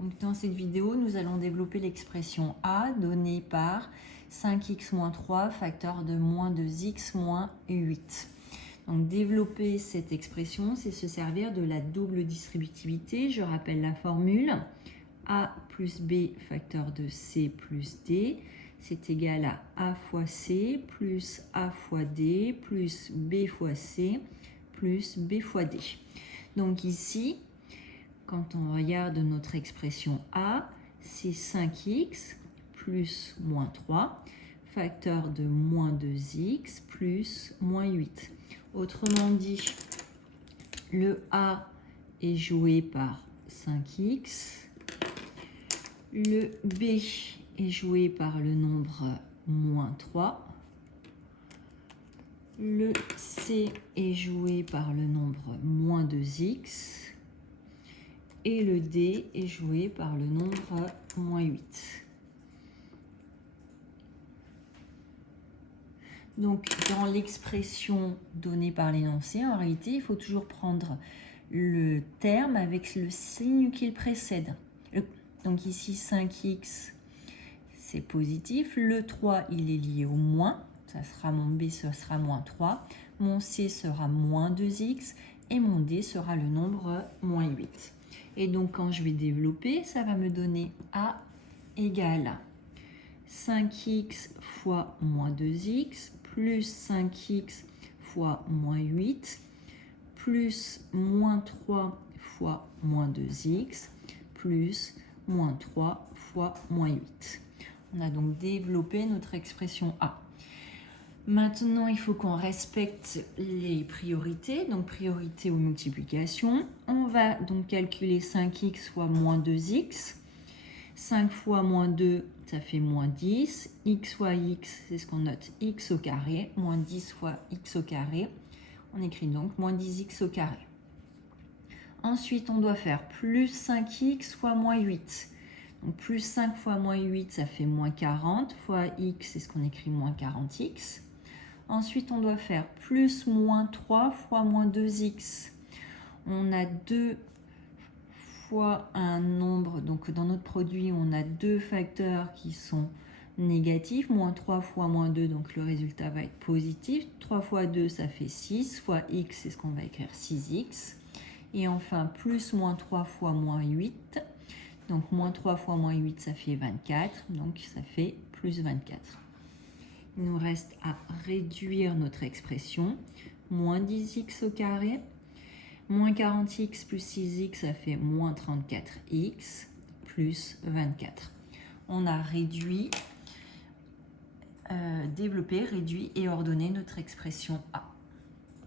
Donc, dans cette vidéo, nous allons développer l'expression a donnée par 5x moins 3 facteur de moins 2x moins 8. Donc, développer cette expression, c'est se servir de la double distributivité. Je rappelle la formule. A plus B facteur de C plus D, c'est égal à A fois C plus A fois D plus B fois C plus B fois D. Donc ici, quand on regarde notre expression A, c'est 5x plus moins 3, facteur de moins 2x plus moins 8. Autrement dit, le A est joué par 5x, le B est joué par le nombre moins 3, le C est joué par le nombre moins 2x, et le D est joué par le nombre moins 8. Donc, dans l'expression donnée par l'énoncé, en réalité, il faut toujours prendre le terme avec le signe qui le précède. Donc ici, 5x, c'est positif. Le 3, il est lié au moins. Ça sera mon B, ce sera moins 3. Mon C sera moins 2x. Et mon D sera le nombre moins 8. Et donc, quand je vais développer, ça va me donner A égale 5x fois moins 2x plus 5x fois moins 8 plus moins 3 fois moins 2x plus moins 3 fois moins 8. On a donc développé notre expression A. Maintenant, il faut qu'on respecte les priorités, donc priorité aux multiplications. On va donc calculer 5x fois moins 2x. 5 fois moins 2, ça fait moins 10. X fois x, c'est ce qu'on note, x au carré. Moins 10 fois x au carré. On écrit donc moins 10x au carré. Ensuite, on doit faire plus 5x fois moins 8. Donc, plus 5 fois moins 8, ça fait moins 40 fois x, c'est ce qu'on écrit moins 40x. Ensuite, on doit faire plus moins 3 fois moins 2x. On a 2 fois un nombre, donc dans notre produit, on a deux facteurs qui sont négatifs. Moins 3 fois moins 2, donc le résultat va être positif. 3 fois 2, ça fait 6, fois x, c'est ce qu'on va écrire 6x. Et enfin, plus moins 3 fois moins 8. Donc, moins 3 fois moins 8, ça fait 24. Donc, ça fait plus 24. Il nous reste à réduire notre expression. Moins 10x au carré. Moins 40x plus 6x, ça fait moins 34x plus 24. On a réduit, développé, réduit et ordonné notre expression A.